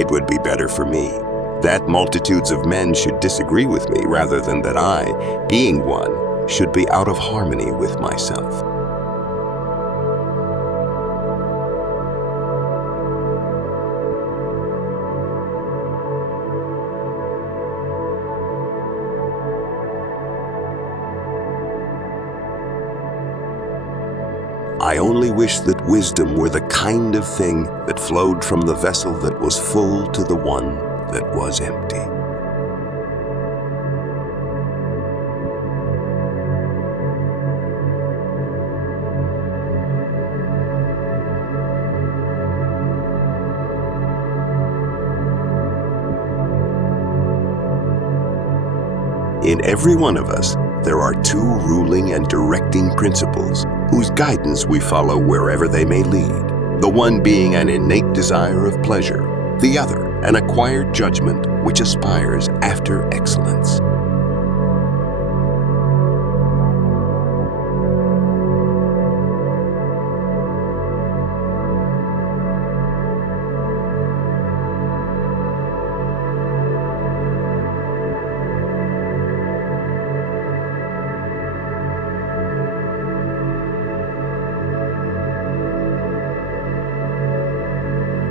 it would be better for me that multitudes of men should disagree with me rather than that I, being one, should be out of harmony with myself. I only wish that wisdom were the kind of thing that flowed from the vessel that was full to the one that was empty. In every one of us, there are two ruling and directing principles whose guidance we follow wherever they may lead, the one being an innate desire of pleasure, the other an acquired judgment which aspires after excellence.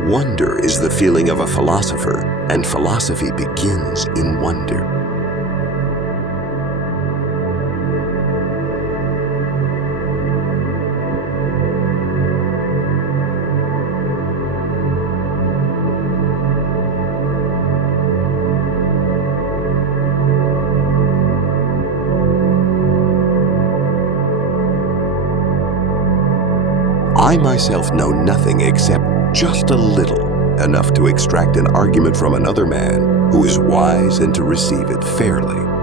Wonder is the feeling of a philosopher, and philosophy begins in wonder. I myself know nothing except just a little, enough to extract an argument from another man who is wise and to receive it fairly.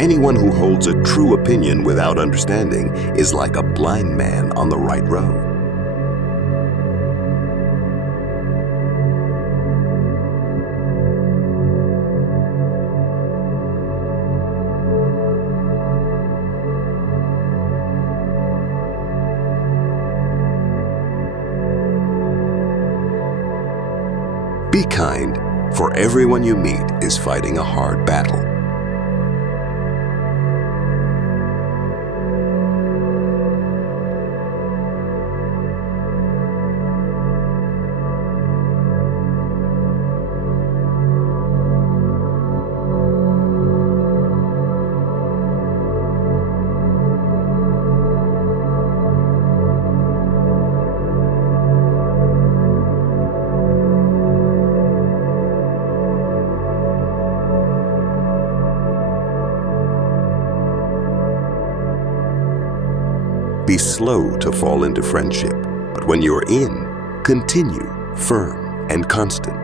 Anyone who holds a true opinion without understanding is like a blind man on the right road. Be kind, for everyone you meet is fighting a hard battle. Be slow to fall into friendship, but when you're in, continue firm and constant.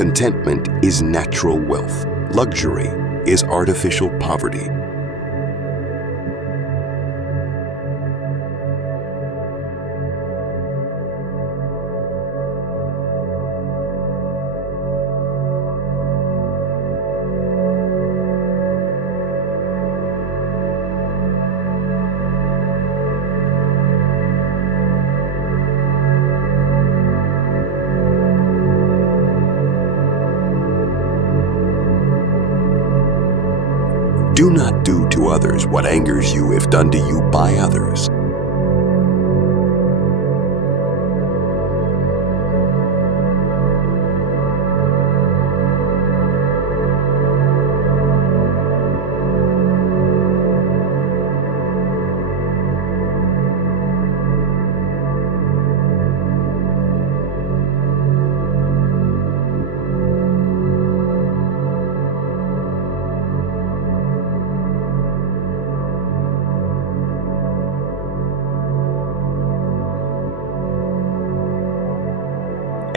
Contentment is natural wealth. Luxury is artificial poverty. Do not do to others what angers you if done to you by others.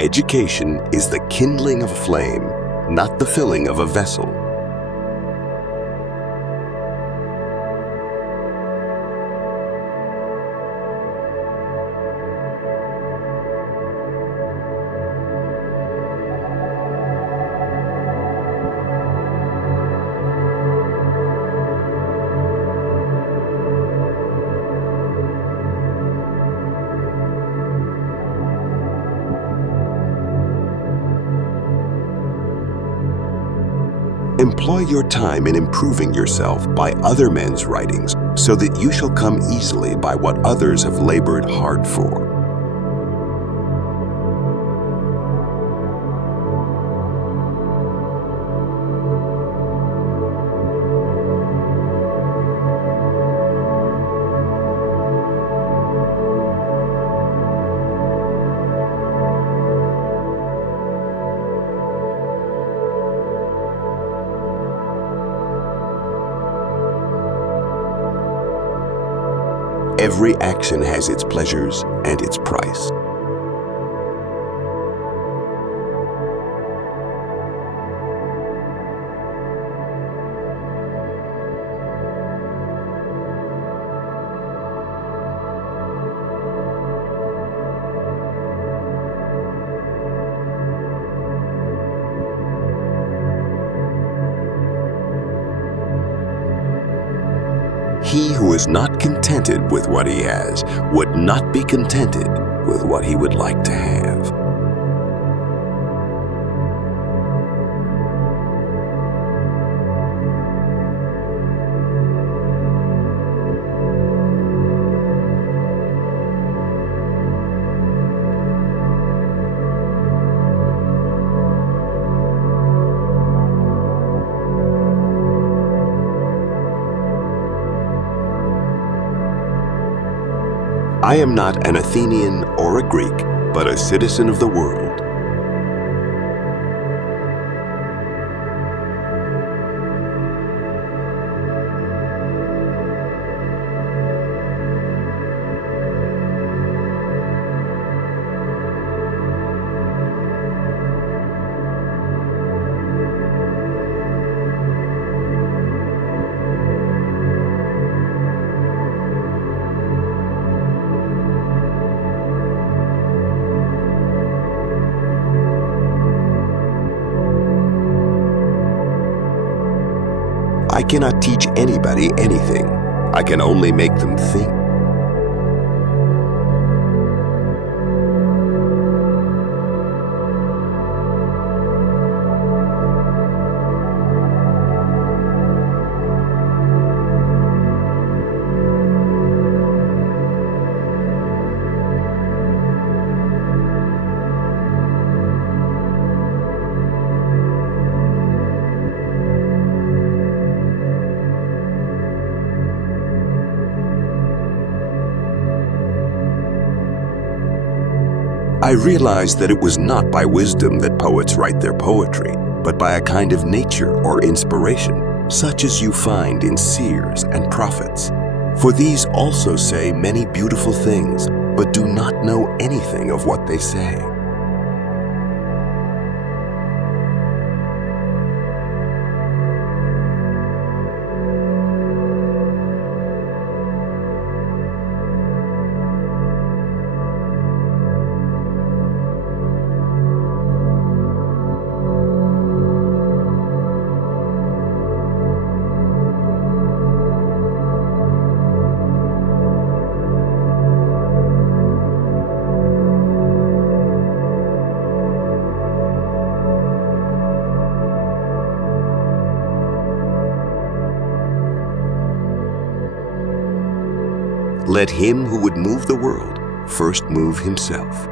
Education is the kindling of a flame, not the filling of a vessel. Employ your time in improving yourself by other men's writings, so that you shall come easily by what others have labored hard for. Every action has its pleasures and its price. He who is not contented with what he has would not be contented with what he would like to have. I am not an Athenian or a Greek, but a citizen of the world. I cannot teach anybody anything. I can only make them think. I realized that it was not by wisdom that poets write their poetry, but by a kind of nature or inspiration, such as you find in seers and prophets. For these also say many beautiful things, but do not know anything of what they say. Let him who would move the world first move himself.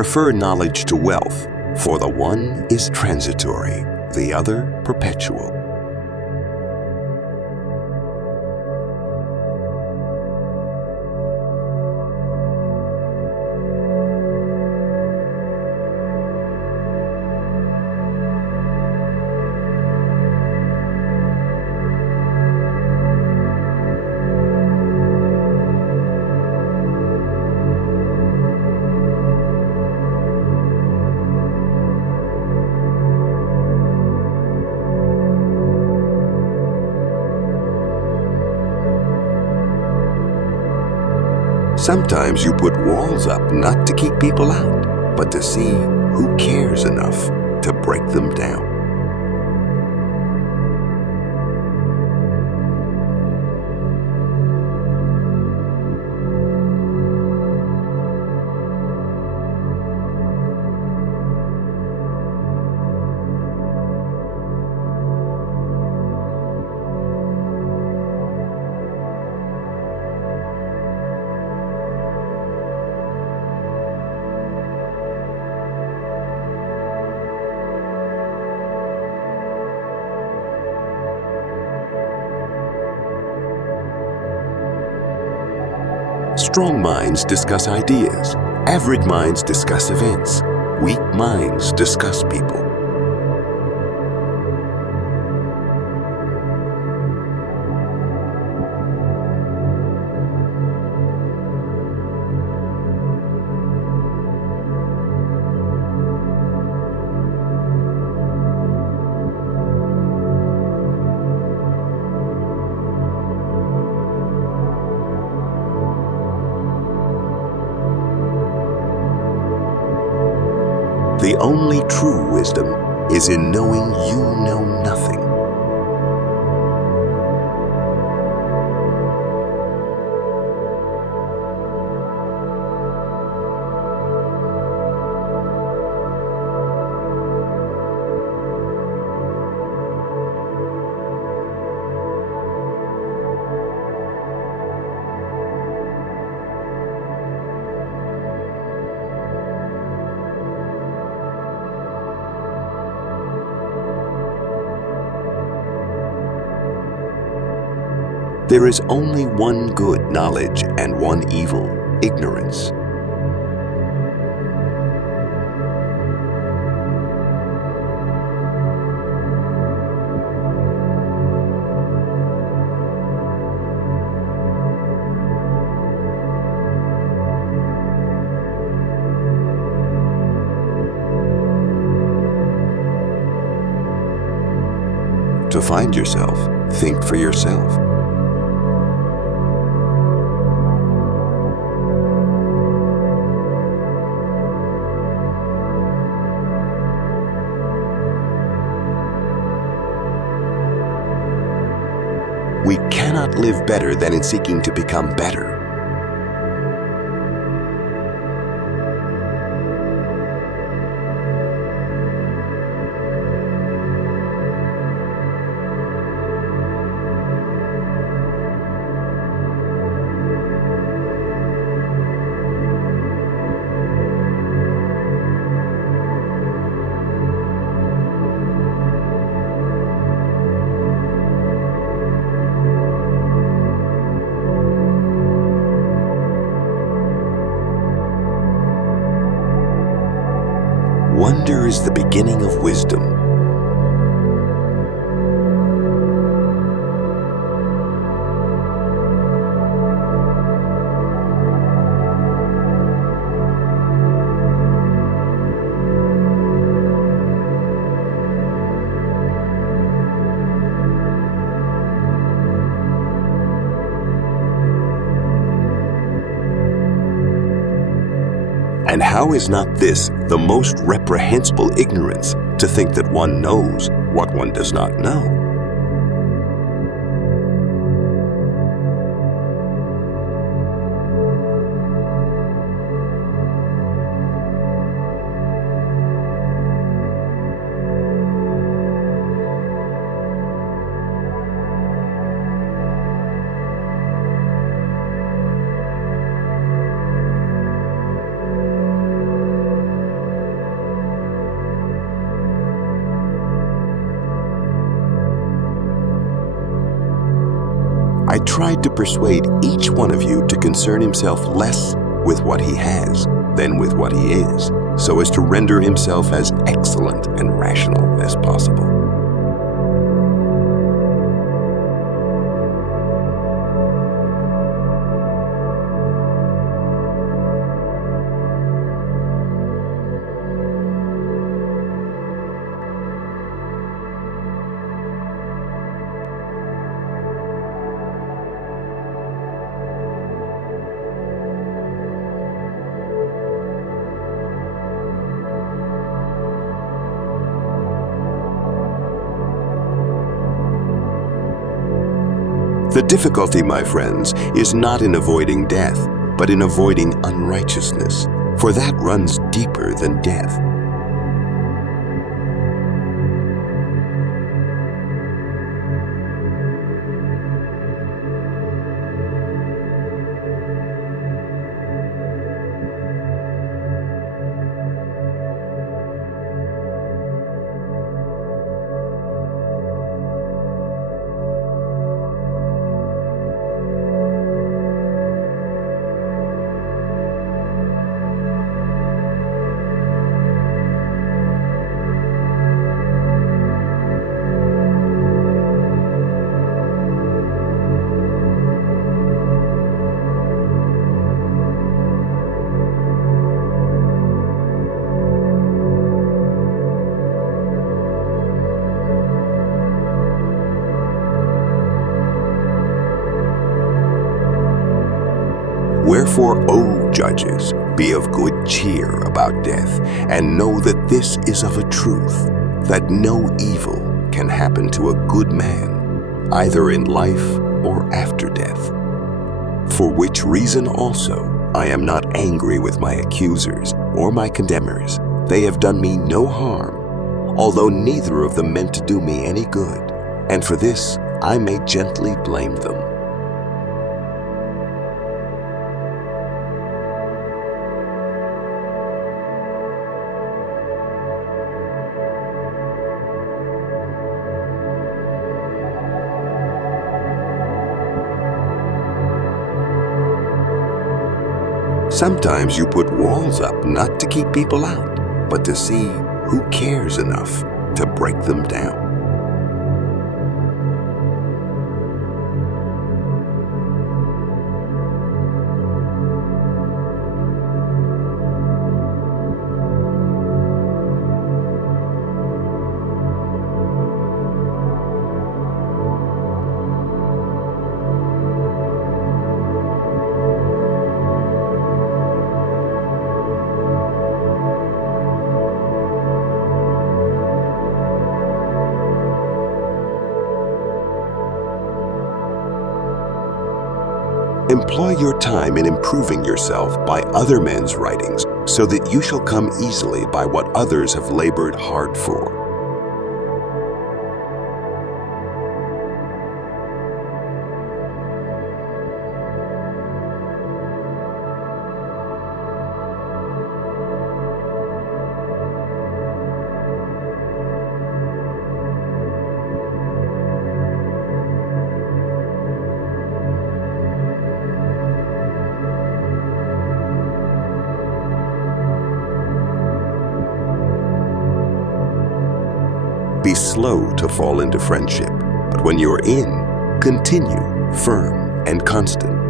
prefer knowledge to wealth, for the one is transitory, the other perpetual. Sometimes you put walls up not to keep people out, but to see who cares enough to break them down. Strong minds discuss ideas. Average minds discuss events. Weak minds discuss people. The only true wisdom is in knowing you know nothing. There is only one good, knowledge, and one evil, ignorance. To find yourself, think for yourself. We cannot live better than in seeking to become better. Wonder is the beginning of wisdom. And how is not this the most reprehensible ignorance, to think that one knows what one does not know? I tried to persuade each one of you to concern himself less with what he has than with what he is, so as to render himself as excellent and rational as possible. The difficulty, my friends, is not in avoiding death, but in avoiding unrighteousness, for that runs deeper than death. Wherefore, O judges, be of good cheer about death, and know that this is of a truth, that no evil can happen to a good man, either in life or after death. For which reason also I am not angry with my accusers or my condemners. They have done me no harm, although neither of them meant to do me any good, and for this I may gently blame them. Sometimes you put walls up not to keep people out, but to see who cares enough to break them down. Employ your time in improving yourself by other men's writings, so that you shall come easily by what others have labored hard for. Be slow to fall into friendship, but when you're in, continue firm and constant.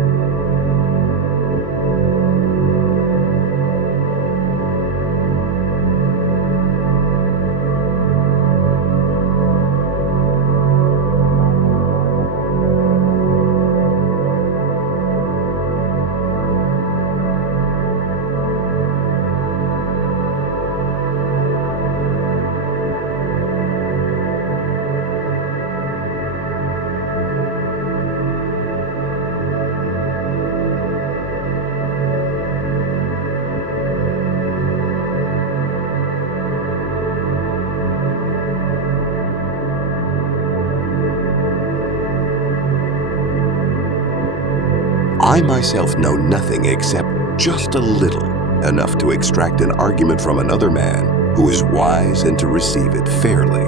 I myself know nothing except just a little, enough to extract an argument from another man who is wise and to receive it fairly.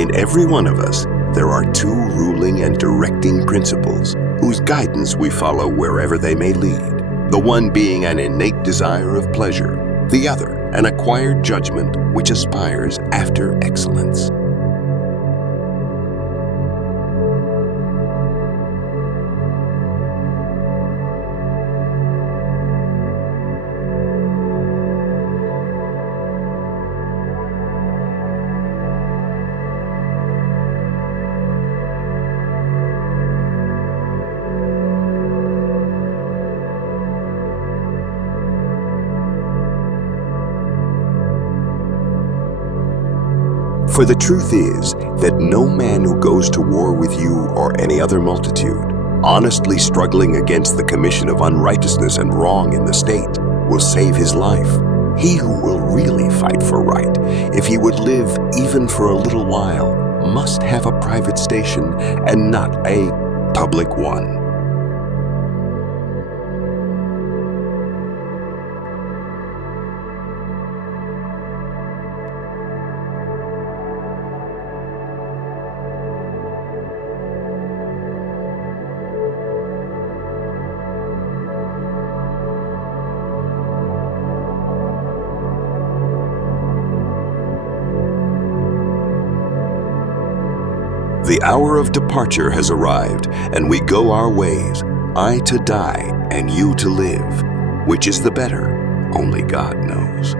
In every one of us, there are two ruling and directing principles whose guidance we follow wherever they may lead. The one being an innate desire of pleasure, the other an acquired judgment which aspires after excellence. For the truth is that no man who goes to war with you or any other multitude, honestly struggling against the commission of unrighteousness and wrong in the state, will save his life. He who will really fight for right, if he would live even for a little while, must have a private station and not a public one. The hour of departure has arrived, and we go our ways, I to die and you to live. Which is the better? Only God knows.